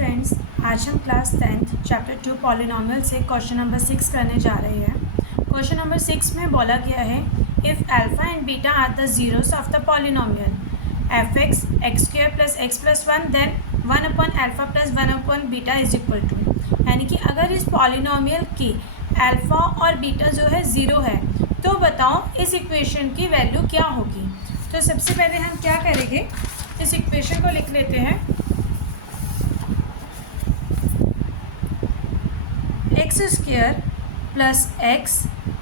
Friends, आज हम class 10th chapter 2 polynomial से क्वेश्चन नंबर 6 करने जा रहे हैं। क्वेश्चन नंबर 6 में बोला गया है if alpha and beta are the zeros of the polynomial F x x square plus x plus one then 1 upon alpha plus 1 upon beta is equal to, यानी कि अगर इस पॉलिनोमियल की अल्फा और बीटा जो है ज़ीरो है तो बताओ इस इक्वेशन की वैल्यू क्या होगी। तो सबसे पहले हम क्या करेंगे, इस इक्वेशन को लिख लेते हैं x square plus x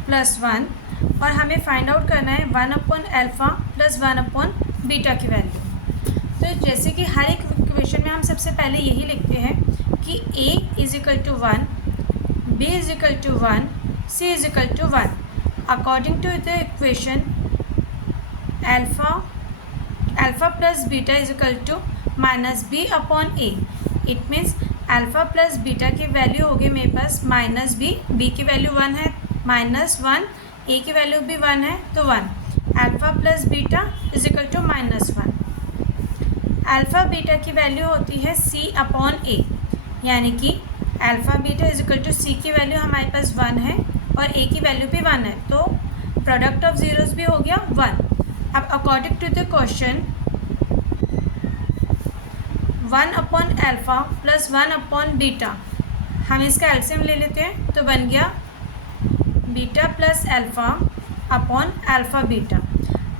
plus one और हमें फाइंड आउट करना है 1 upon alpha plus 1 upon beta की वैल्यू। तो जैसे कि हर एक इक्वेशन में हम सबसे पहले यही लिखते हैं कि a is equal to 1, b is equal to 1, c is equal to 1। According to the equation alpha plus beta is equal to minus b upon a. It means alpha plus beta की value होगी मेरे पास minus b, b की value 1 है, minus 1, ए की value भी 1 है तो 1। Alpha plus beta is equal to minus 1। Alpha beta की वैल्यू होती है सी अपॉन ए, यानी कि alpha beta is equal to C की वैल्यू हमारे पास 1 है और ए की वैल्यू भी 1 है, तो प्रोडक्ट ऑफ ज़ीरोज़ भी हो गया 1। अब according to the question 1 upon alpha plus 1 upon beta, हम इसका एलसीएम ले लेते हैं तो बन गया beta plus alpha upon alpha beta.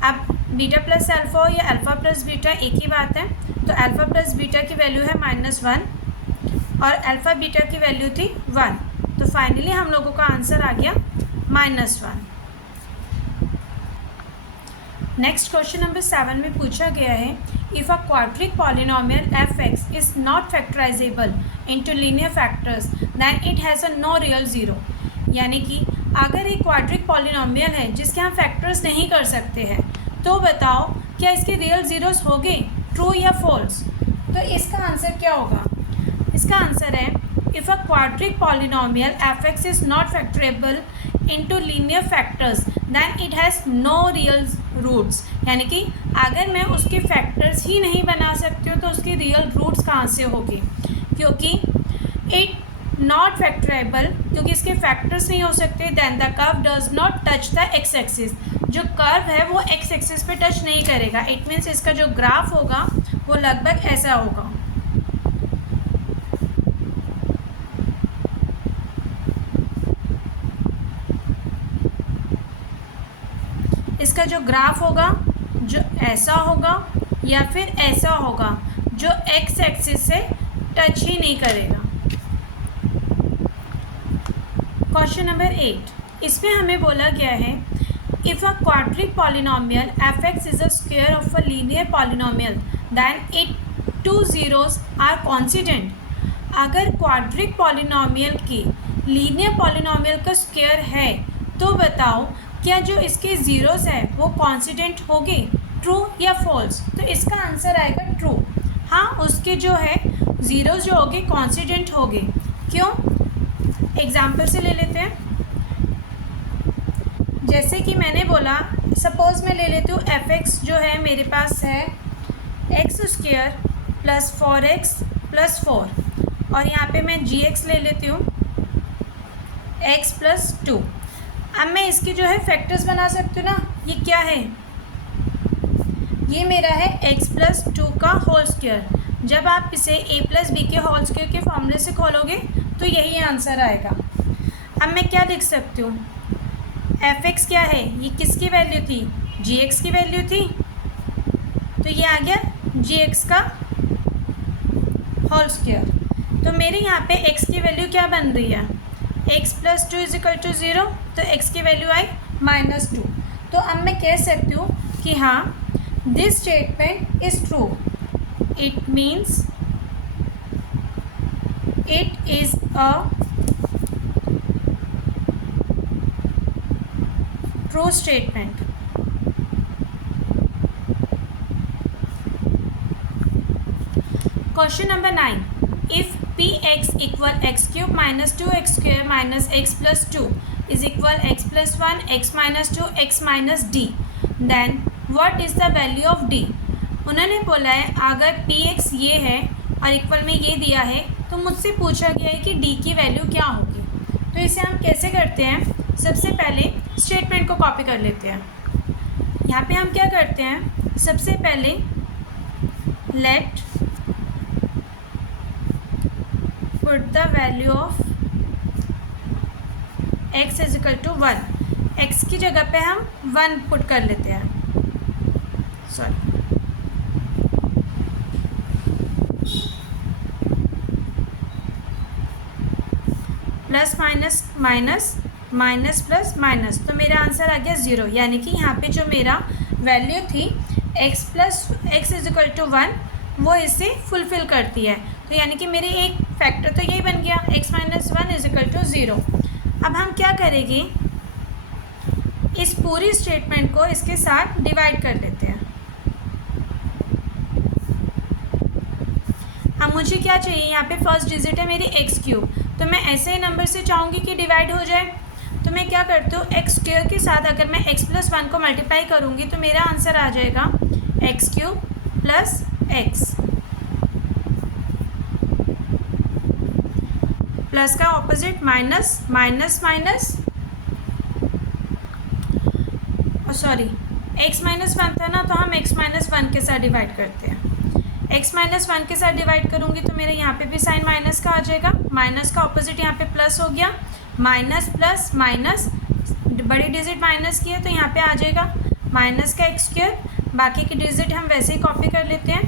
अब बीटा प्लस अल्फ़ा या अल्फ़ा प्लस बीटा एक ही बात है, तो अल्फ़ा प्लस बीटा की वैल्यू है -1 और अल्फ़ा बीटा की वैल्यू थी 1, तो फाइनली हम लोगों का आंसर आ गया -1। नेक्स्ट क्वेश्चन नंबर 7 में पूछा गया है if a quadratic polynomial F x is not factorisable into linear factors then it has a no real zero, यानी कि अगर एक क्वाड्रिक पॉलिनोमियल है जिसके हम फैक्टर्स नहीं कर सकते हैं तो बताओ क्या इसके रियल ज़ीरोस होंगे, ट्रू या फॉल्स। तो इसका आंसर क्या होगा, इसका आंसर है if a quadratic polynomial F x is not factorable into linear factors then it has no real roots, यानी कि अगर मैं उसके फैक्टर्स ही नहीं बना सकती हूँ तो उसकी रियल रूट्स कहाँ से होगी, क्योंकि इट नॉट फैक्टरेबल, क्योंकि इसके फैक्टर्स नहीं हो सकते। Then the curve does not touch the x axis, जो कर्व है वो एक्स एक्सिस पे टच नहीं करेगा। इट मीन्स इसका जो ग्राफ होगा वो लगभग ऐसा होगा। इसका जो ग्राफ होगा जो ऐसा होगा या फिर ऐसा होगा, जो एक्स एक्सिस से टच ही नहीं करेगा। क्वेश्चन नंबर 8, इसमें हमें बोला गया है if a quadratic polynomial F x is a square of a linear polynomial then it two zeros are coincident. अगर क्वाड्रिक पॉलिनोमियल की लीनियर पॉलिनोमियल का स्क्वायर है तो बताओ क्या जो इसके ज़ीरोस है वो कॉन्सिडेंट होंगे, ट्रू या फॉल्स। तो इसका आंसर आएगा ट्रू। हाँ, उसके जो है ज़ीरोस जो होंगे कॉन्सिडेंट होंगे। क्यों, एग्जाम्पल से ले लेते हैं। जैसे कि मैंने बोला, सपोज़ मैं ले लेती हूँ एफ एक्स जो है मेरे पास है x square plus 4x plus 4 और यहाँ पे मैं जी एक्स ले लेती हूँ x प्लस 2। अब मैं इसके जो है फैक्टर्स बना सकती हूँ ना, ये क्या है, ये मेरा है x प्लस 2 का होल स्क्वायर। जब आप इसे a प्लस बी के होल स्क्वायर के फॉर्मूले से खोलोगे तो यही आंसर आएगा। अब मैं क्या लिख सकती हूँ, एफ एक्स क्या है, ये किसकी वैल्यू थी, जी एक्स की वैल्यू थी, तो ये आ गया जी एक्स का होल स्क्वायर। तो मेरे यहाँ पे x की वैल्यू क्या बन रही है, x plus 2 is equal to 0, तो x की वैल्यू आई -2। तो अब मैं कह सकती हूँ कि हाँ this statement is true. It means it is a true statement. Question number 9, if px equal x cube minus 2x square minus x plus 2 is equal x plus 1 x minus 2 x minus d, then what is the value of d. उन्होंने बोला है अगर px ये है और equal में ये दिया है, तो मुझसे पूछा गया है कि डी की वैल्यू क्या होगी। तो इसे हम कैसे करते हैं, सबसे पहले स्टेटमेंट को कॉपी कर लेते हैं। यहाँ पे हम क्या करते हैं, सबसे पहले let put the value of x is equal to 1। x की जगह पे हम 1 पुट कर लेते हैं, sorry plus minus minus minus plus minus, तो मेरा आंसर आ गया 0। यानी कि यहाँ पे जो मेरा वैल्यू थी x plus x is equal to 1 वो इसे फुलफ़िल करती है। तो यानी कि मेरे एक फैक्टर तो यही बन गया, x minus 1 is equal to 0। अब हम क्या करेंगे, इस पूरी स्टेटमेंट को इसके साथ डिवाइड कर लेते हैं। अब मुझे क्या चाहिए, यहाँ पे फर्स्ट डिजिट है मेरी एक्स क्यूब, तो मैं ऐसे ही नंबर से चाहूँगी कि डिवाइड हो जाए। तो मैं क्या करती हूँ, एक्स स्क्वायर के साथ अगर मैं x प्लस 1 को मल्टीप्लाई करूँगी तो मेरा आंसर आ जाएगा X cube plus x, plus का opposite minus minus minus, sorry x minus 1 था ना, तो हम x माइनस 1 के साथ डिवाइड करते हैं। x माइनस 1 के साथ डिवाइड करूँगी तो मेरे यहाँ पे भी साइन माइनस का आ जाएगा, माइनस का ऑपोजिट यहाँ पे प्लस हो गया, माइनस प्लस माइनस, बड़ी डिजिट माइनस की है तो यहाँ पे आ जाएगा माइनस का एक्स स्क्वायर, बाकी की डिजिट हम वैसे ही कॉपी कर लेते हैं।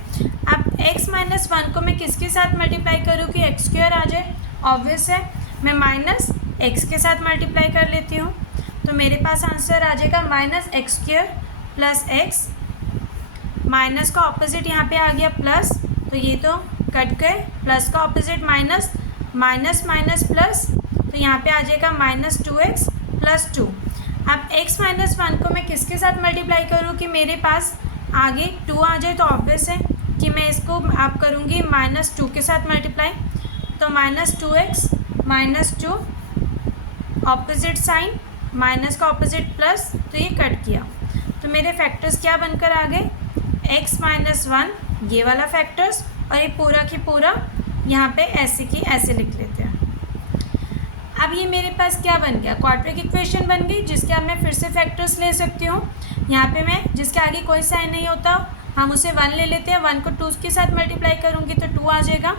अब x माइनस 1 को मैं किसके साथ मल्टीप्लाई करूँ कि एक्स स्क्वायर आ जाए, ऑब्वियस है, मैं माइनस एक्स के साथ मल्टीप्लाई कर लेती हूँ, तो मेरे पास आंसर आ जाएगा minus x square plus x, minus का ऑपोजिट यहाँ पे आ गया प्लस, तो ये तो कट गए, प्लस का opposite minus, minus minus plus, तो यहाँ पे आ जाएगा माइनस 2x प्लस 2। अब x माइनस 1 को मैं किसके साथ मल्टीप्लाई करूँ कि मेरे पास आगे 2 आ जाए, तो ऑब्वियस है कि मैं इसको आप करूँगी माइनस 2 के साथ मल्टीप्लाई, तो minus 2x minus 2, opposite sign, minus का ऑपोजिट प्लस, तो ये कट किया, तो मेरे फैक्टर्स क्या बनकर आ गए, x माइनस 1 ये वाला फैक्टर्स, और ये पूरा की पूरा यहाँ पे ऐसे की ऐसे लिख लेते हैं। अब ये मेरे पास क्या बन गया, क्वाड्रेटिक इक्वेशन बन गई, जिसके अब मैं फिर से फैक्टर्स ले सकती हूँ। यहाँ पे मैं जिसके आगे कोई साइन नहीं होता हम उसे 1 ले लेते हैं, 1 को 2 के साथ मल्टीप्लाई करूँगी तो 2 आ जाएगा।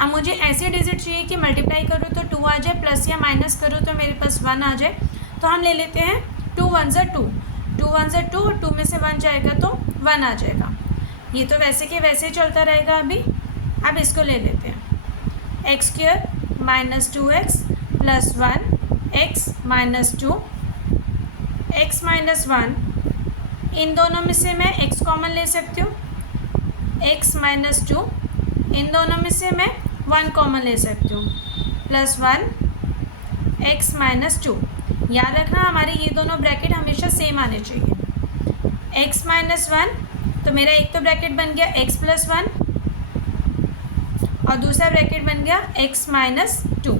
अब मुझे ऐसी डिजिट चाहिए कि मल्टीप्लाई करूँ तो 2 आ जाए, प्लस या माइनस करूँ तो मेरे पास 1 आ जाए, तो हम ले लेते हैं 2 1 ज़ा 2, 2 1 ज़ा 2, और 2 में से 1 जाएगा तो 1 आ जाएगा। ये तो वैसे के वैसे ही चलता रहेगा अभी। अब इसको ले लेते हैं, x square minus 2x plus 1 x minus 2, x minus 1, इन दोनों में से मैं x कॉमन ले सकती हूँ, x माइनस 2, इन दोनों में से मैं 1 कॉमन ले सकती हूँ, प्लस 1 x माइनस 2। याद रखना हमारे ये दोनों ब्रैकेट हमेशा सेम आने चाहिए। x माइनस 1, तो मेरा एक तो ब्रैकेट बन गया x प्लस 1 और दूसरा ब्रैकेट बन गया x माइनस 2।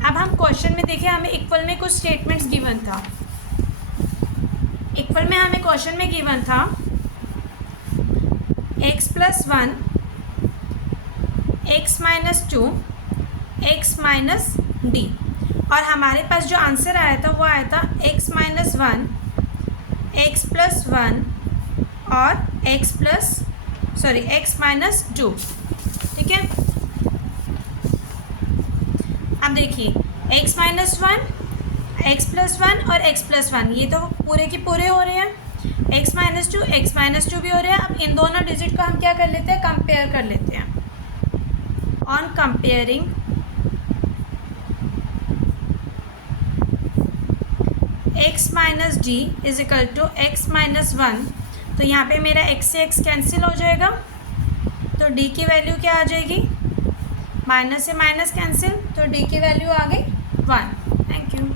अब हम क्वेश्चन में देखिए, हमें इक्वल में कुछ स्टेटमेंट्स गिवन था, इक्वल में हमें क्वेश्चन में गिवन था x plus 1 x minus 2 x minus d, और हमारे पास जो आंसर आया था वो आया था x माइनस 1 x प्लस 1 और x माइनस 2। ठीक है, अब देखिए x माइनस 1 x प्लस 1 और x प्लस 1 ये तो पूरे के पूरे हो रहे हैं, x माइनस 2 भी हो रहे हैं। अब इन दोनों डिजिट को हम क्या कर लेते हैं, कंपेयर कर लेते हैं। On comparing x minus d is equal to x minus 1, तो यहाँ पे मेरा x से x कैंसिल हो जाएगा, तो d की वैल्यू क्या आ जाएगी, माइनस से माइनस कैंसिल, तो d की वैल्यू आ गई 1। Thank you.